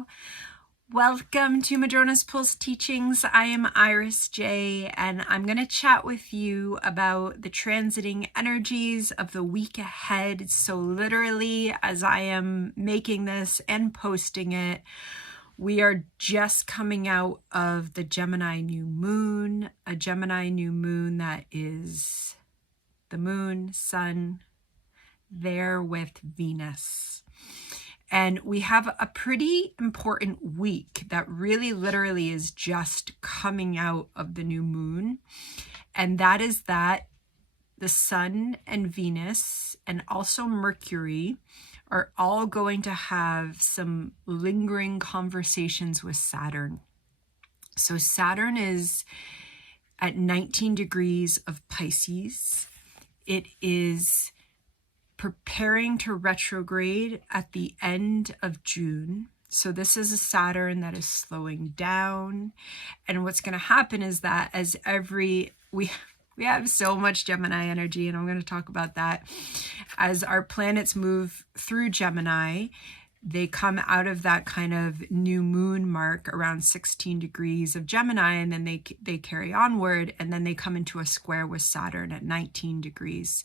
Hello. Welcome to Madrona's Pulse Teachings. I am Iris J, and I'm going to chat with you about the transiting energies of the week ahead. So literally, as I am making this and posting it, we are just coming out of the Gemini new moon, a Gemini new moon that is the moon, sun, there with Venus. And we have a pretty important week that really literally is just coming out of the new moon. And that is that the sun and Venus and also Mercury are all going to have some lingering conversations with Saturn. So Saturn is at 19 degrees of Pisces. It is preparing to retrograde at the end of June. So this is a Saturn that is slowing down. And what's going to happen is that as we have so much Gemini energy, and I'm going to talk about that. As our planets move through Gemini, they come out of that kind of new moon mark around 16 degrees of Gemini, and then they carry onward, and then they come into a square with Saturn at 19 degrees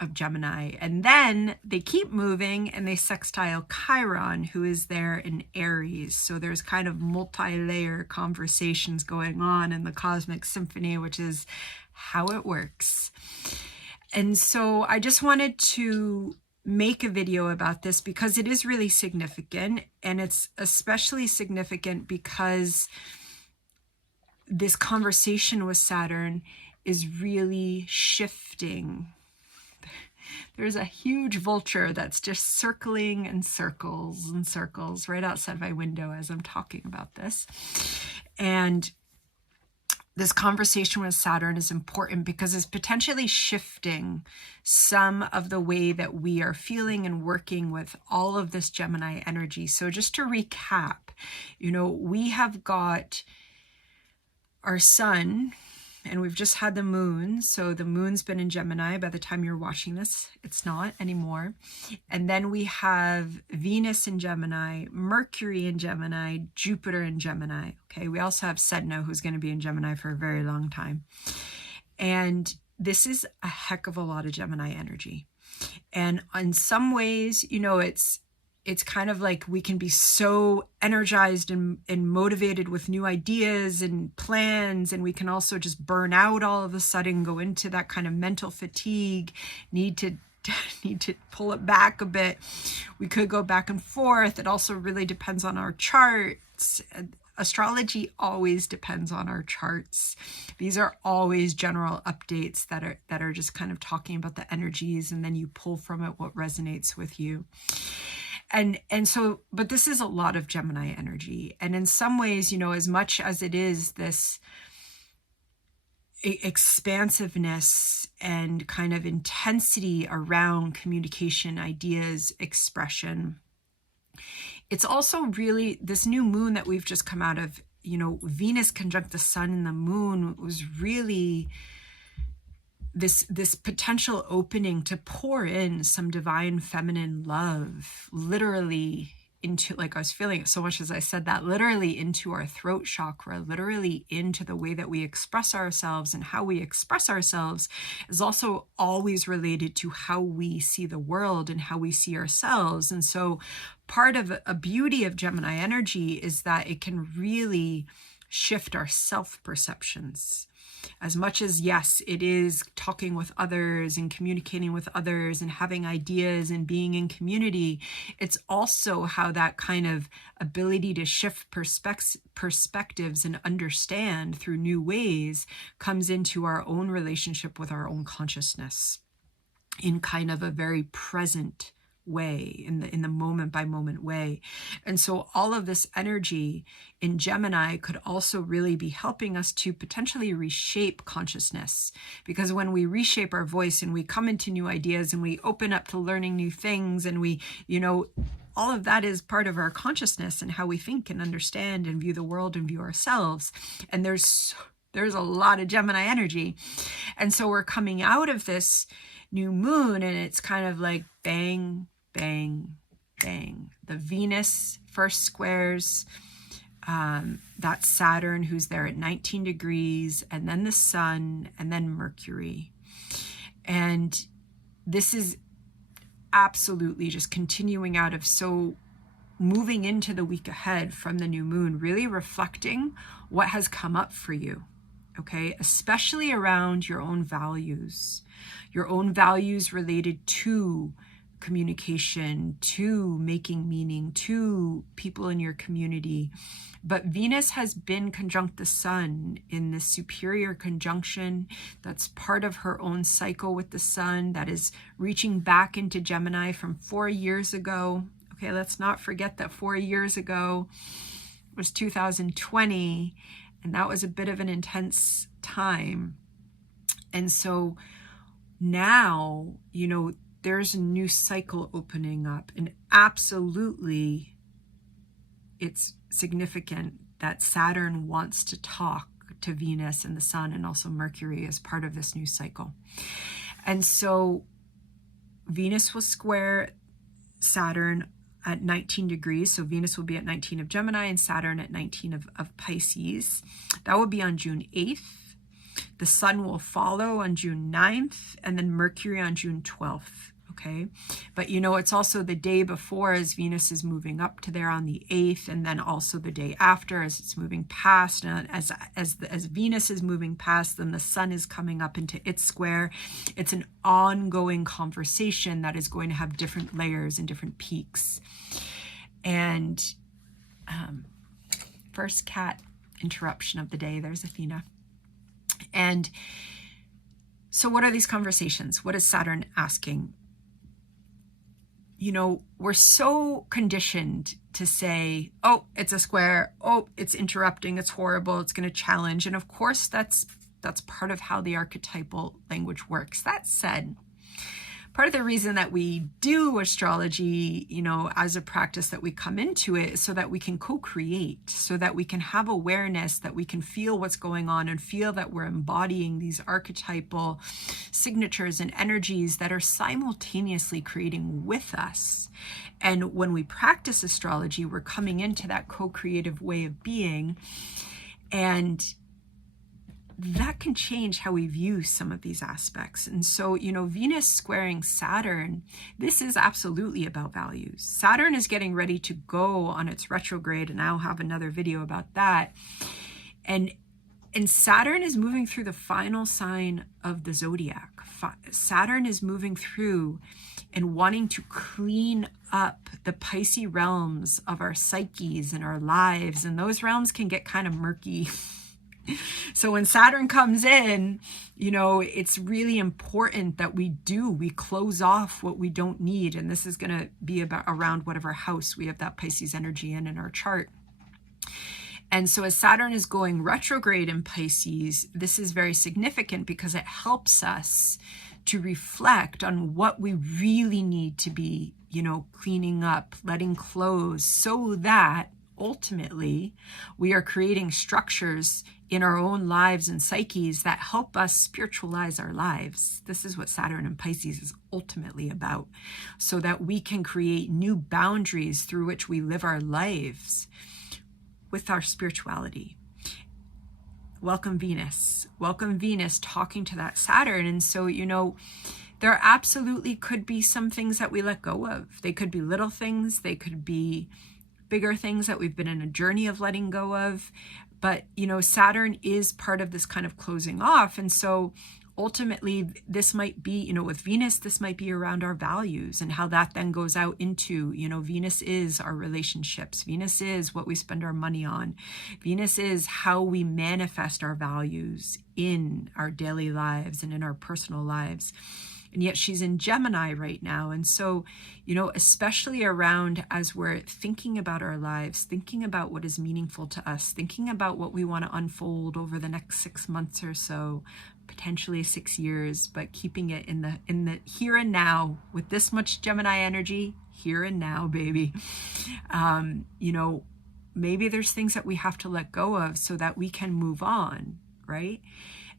of Gemini. And then they keep moving and they sextile Chiron, who is there in Aries. So there's kind of multi-layer conversations going on in the cosmic symphony, which is how it works. And so I just wanted to make a video about this because it is really significant, and it's especially significant because this conversation with Saturn is really shifting. There's a huge vulture that's just circling in circles and circles right outside my window as I'm talking about this. And this conversation with Saturn is important because it's potentially shifting some of the way that we are feeling and working with all of this Gemini energy. So just to recap, we have got our sun, and we've just had the moon. So the moon's been in Gemini. By the time you're watching this, it's not anymore. And then we have Venus in Gemini, Mercury in Gemini, Jupiter in Gemini. Okay, we also have Sedna, who's going to be in Gemini for a very long time. And this is a heck of a lot of Gemini energy. And in some ways, it's kind of like we can be so energized and motivated with new ideas and plans, and we can also just burn out all of a sudden, go into that kind of mental fatigue, need to pull it back a bit. We could go back and forth. It also really depends on our charts. Astrology always depends on our charts. These are always general updates that are just kind of talking about the energies, and then you pull from it what resonates with you. And so, but this is a lot of Gemini energy. And in some ways, as much as it is this expansiveness and kind of intensity around communication, ideas, expression, it's also really this new moon that we've just come out of, Venus conjunct the sun and the moon was really this potential opening to pour in some divine feminine love, literally into, like I was feeling it so much as I said that, literally into our throat chakra, literally into the way that we express ourselves. And how we express ourselves is also always related to how we see the world and how we see ourselves. And so part of a beauty of Gemini energy is that it can really shift our self-perceptions. As much as, yes, it is talking with others and communicating with others and having ideas and being in community, it's also how that kind of ability to shift perspectives and understand through new ways comes into our own relationship with our own consciousness in kind of a very present way, in the moment by moment way. And so all of this energy in Gemini could also really be helping us to potentially reshape consciousness, because when we reshape our voice and we come into new ideas and we open up to learning new things, and we, all of that is part of our consciousness and how we think and understand and view the world and view ourselves. And there's a lot of Gemini energy. And so we're coming out of this new moon, and it's kind of like bang, bang, thing. The Venus first squares, that's Saturn, who's there at 19 degrees, and then the Sun, and then Mercury. And this is absolutely just continuing out of, so moving into the week ahead from the new moon, really reflecting what has come up for you, okay? Especially around your own values related to communication, to making meaning, to people in your community. But Venus has been conjunct the Sun in this superior conjunction that's part of her own cycle with the Sun, that is reaching back into Gemini from 4 years ago. Okay, let's not forget that 4 years ago was 2020, and that was a bit of an intense time. And so now, you know, there's a new cycle opening up, and absolutely it's significant that Saturn wants to talk to Venus and the Sun and also Mercury as part of this new cycle. And so Venus will square Saturn at 19 degrees. So Venus will be at 19 of Gemini and Saturn at 19 of Pisces. That will be on June 8th. The Sun will follow on June 9th, and then Mercury on June 12th. Okay, but you know, it's also the day before, as Venus is moving up to there on the 8th, and then also the day after as it's moving past, and as Venus is moving past, then the Sun is coming up into its square. It's an ongoing conversation that is going to have different layers and different peaks. And first cat interruption of the day, there's Athena. And so what are these conversations? What is Saturn asking? You know, we're so conditioned to say, oh, it's a square, oh, it's interrupting, it's horrible, it's going to challenge. And of course, that's part of how the archetypal language works. That said, part of the reason that we do astrology, you know, as a practice, that we come into it, is so that we can co-create, so that we can have awareness, that we can feel what's going on and feel that we're embodying these archetypal signatures and energies that are simultaneously creating with us. And when we practice astrology, we're coming into that co-creative way of being, and that can change how we view some of these aspects. And so, you know, Venus squaring Saturn, this is absolutely about values. Saturn is getting ready to go on its retrograde, and I'll have another video about that. And Saturn is moving through the final sign of the zodiac. Saturn is moving through and wanting to clean up the Pisces realms of our psyches and our lives. And those realms can get kind of murky. So when Saturn comes in, you know, it's really important that we close off what we don't need. And this is going to be about around whatever house we have that Pisces energy in our chart. And so as Saturn is going retrograde in Pisces, this is very significant because it helps us to reflect on what we really need to be, you know, cleaning up, letting close, so that ultimately we are creating structures in our own lives and psyches that help us spiritualize our lives. This is what Saturn and Pisces is ultimately about, so that we can create new boundaries through which we live our lives with our spirituality. Welcome Venus talking to that Saturn. And so, you know, there absolutely could be some things that we let go of. They could be little things, they could be bigger things that we've been in a journey of letting go of. But, you know, Saturn is part of this kind of closing off. And so ultimately, this might be, you know, with Venus, this might be around our values and how that then goes out into, you know, Venus is our relationships. Venus is what we spend our money on. Venus is how we manifest our values in our daily lives and in our personal lives. And yet she's in Gemini right now. And so, you know, especially around as we're thinking about our lives, thinking about what is meaningful to us, thinking about what we want to unfold over the next 6 months or so, potentially 6 years, but keeping it in the here and now with this much Gemini energy, here and now, baby. You know, maybe there's things that we have to let go of so that we can move on, right?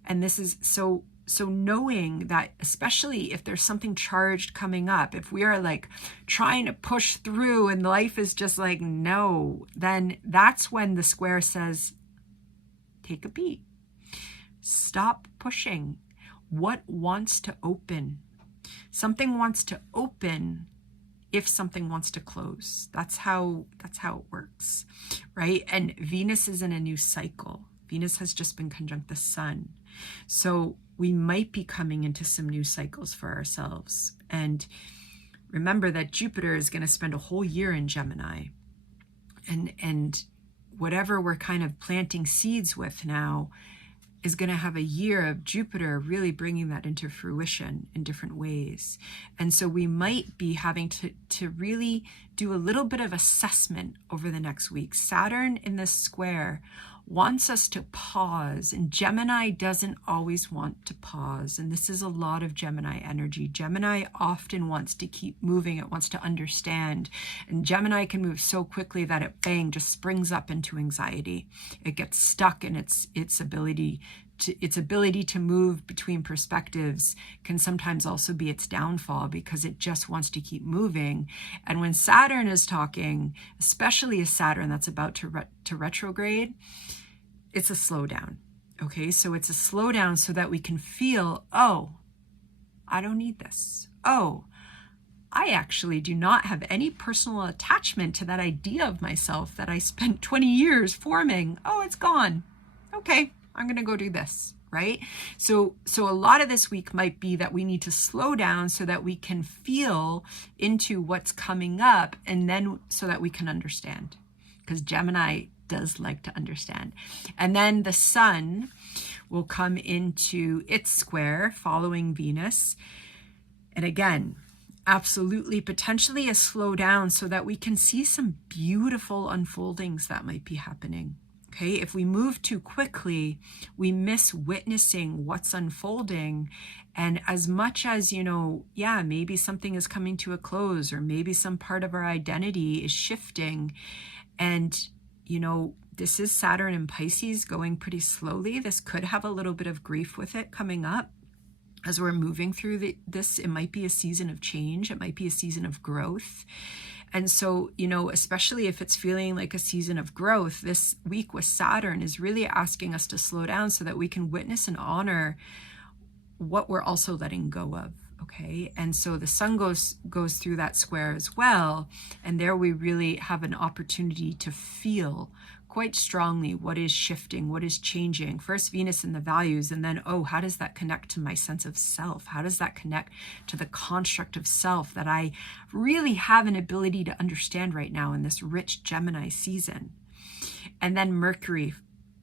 And this is so knowing that, especially if there's something charged coming up, if we are like trying to push through and life is just like, no, then that's when the square says, take a beat. Stop pushing. What wants to open? Something wants to open if something wants to close. That's how it works, right? And Venus is in a new cycle. Venus has just been conjunct the sun. So we might be coming into some new cycles for ourselves. And remember that Jupiter is going to spend a whole year in Gemini. And whatever we're kind of planting seeds with now is going to have a year of Jupiter really bringing that into fruition in different ways. And so we might be having to really do a little bit of assessment over the next week. Saturn in this square wants us to pause, and Gemini doesn't always want to pause. And this is a lot of Gemini energy. Gemini often wants to keep moving. It wants to understand. And Gemini can move so quickly that it just springs up into anxiety. It gets stuck in its ability to move between perspectives can sometimes also be its downfall, because it just wants to keep moving. And when Saturn is talking, especially a Saturn that's about to retrograde, it's a slowdown. Okay, so it's a slowdown so that we can feel, oh, I don't need this. Oh, I actually do not have any personal attachment to that idea of myself that I spent 20 years forming. Oh, it's gone. Okay, I'm going to go do this, right? So a lot of this week might be that we need to slow down so that we can feel into what's coming up, and then so that we can understand, because Gemini does like to understand. And then the sun will come into its square following Venus. And again, absolutely, potentially a slowdown so that we can see some beautiful unfoldings that might be happening. Okay, if we move too quickly, we miss witnessing what's unfolding. And as much as, maybe something is coming to a close, or maybe some part of our identity is shifting. And, this is Saturn in Pisces going pretty slowly. This could have a little bit of grief with it coming up. As we're moving through this, it might be a season of change. It might be a season of growth. And so, especially if it's feeling like a season of growth, this week with Saturn is really asking us to slow down so that we can witness and honor what we're also letting go of. Okay. And so the sun goes through that square as well. And there we really have an opportunity to feel quite strongly what is shifting, what is changing. First Venus in the values, and then, how does that connect to my sense of self? How does that connect to the construct of self that I really have an ability to understand right now in this rich Gemini season? And then Mercury,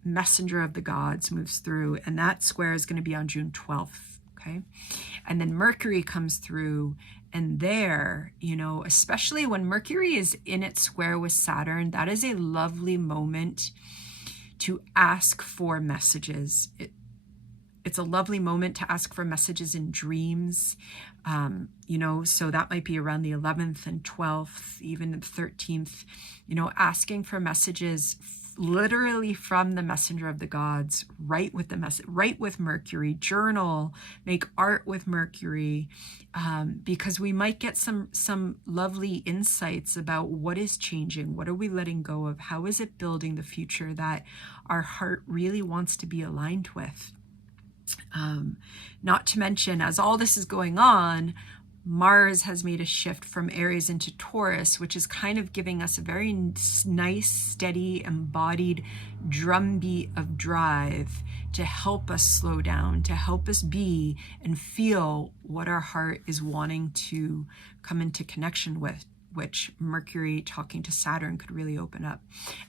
messenger of the gods, moves through, and that square is going to be on June 12th. Okay. And then Mercury comes through, and there, especially when Mercury is in its square with Saturn, that is a lovely moment to ask for messages. It's a lovely moment to ask for messages in dreams, so that might be around the 11th and 12th, even the 13th, asking for messages literally from the messenger of the gods. Write with Mercury, journal, make art with Mercury, because we might get some lovely insights about what is changing, what are we letting go of, how is it building the future that our heart really wants to be aligned with. Not to mention, as all this is going on, Mars has made a shift from Aries into Taurus, which is kind of giving us a very nice, steady, embodied drumbeat of drive to help us slow down, to help us be and feel what our heart is wanting to come into connection with, which Mercury talking to Saturn could really open up.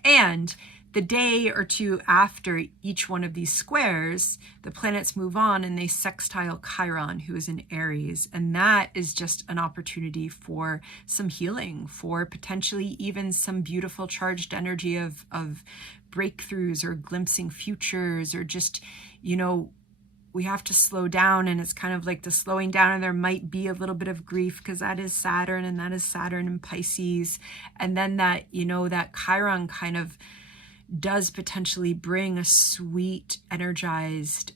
And the day or two after each one of these squares, the planets move on and they sextile Chiron, who is in Aries. And that is just an opportunity for some healing, for potentially even some beautiful charged energy of breakthroughs or glimpsing futures, or just, we have to slow down. And it's kind of like the slowing down, and there might be a little bit of grief because that is Saturn, and that is Saturn in Pisces. And then that, that Chiron kind of does potentially bring a sweet, energized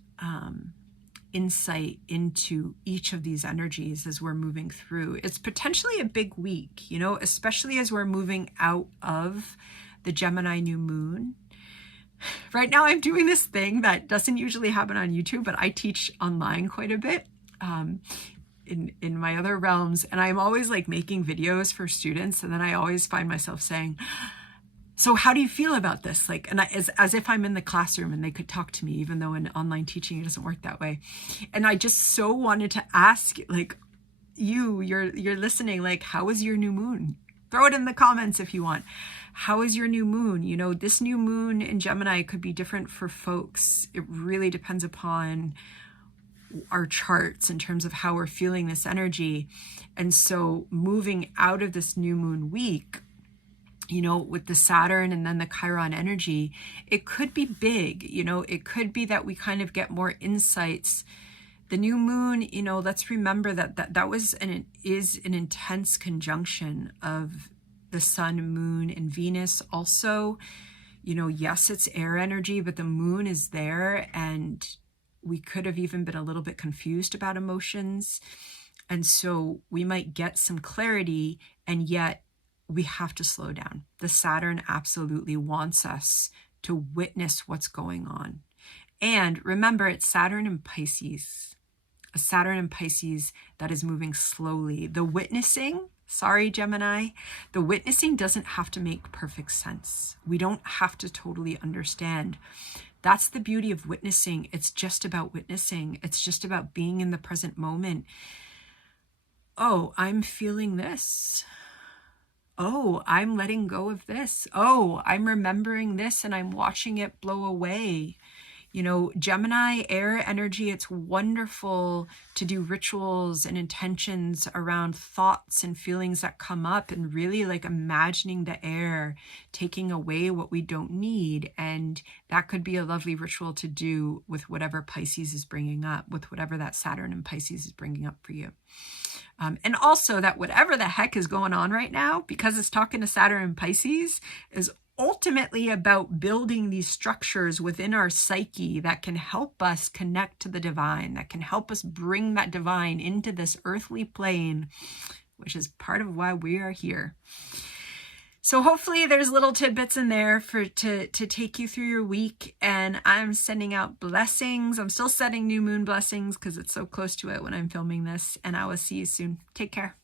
insight into each of these energies as we're moving through. It's potentially a big week, you know, especially as we're moving out of the Gemini new moon. Right now I'm doing this thing that doesn't usually happen on YouTube, but I teach online quite a bit in my other realms. And I'm always like making videos for students. And then I always find myself saying, so how do you feel about this? Like, and as if I'm in the classroom and they could talk to me, even though in online teaching, it doesn't work that way. And I just so wanted to ask, like, you're listening, like, how was your new moon? Throw it in the comments if you want. How is your new moon? You know, this new moon in Gemini could be different for folks. It really depends upon our charts in terms of how we're feeling this energy. And so moving out of this new moon week, you know, with the Saturn and then the Chiron energy, it could be big. You know, it could be that we kind of get more insights. The new moon, you know, let's remember that was and is an intense conjunction of the Sun, Moon, and Venus. Also, you know, yes, it's air energy, but the moon is there, and we could have even been a little bit confused about emotions. And so we might get some clarity, and yet we have to slow down. The Saturn absolutely wants us to witness what's going on. And remember, it's Saturn in Pisces, a Saturn in Pisces that is moving slowly. The witnessing, sorry, Gemini, the witnessing doesn't have to make perfect sense. We don't have to totally understand. That's the beauty of witnessing. It's just about witnessing. It's just about being in the present moment. Oh, I'm feeling this. Oh, I'm letting go of this. Oh, I'm remembering this and I'm watching it blow away. You know, Gemini, air energy, it's wonderful to do rituals and intentions around thoughts and feelings that come up, and really like imagining the air taking away what we don't need. And that could be a lovely ritual to do with whatever Pisces is bringing up, with whatever that Saturn and Pisces is bringing up for you. And also that whatever the heck is going on right now, because it's talking to Saturn and Pisces, is ultimately about building these structures within our psyche that can help us connect to the divine, that can help us bring that divine into this earthly plane, which is part of why we are here. So hopefully there's little tidbits in there to take you through your week. And I'm sending out blessings. I'm still sending new moon blessings because it's so close to it when I'm filming this. And I will see you soon. Take care.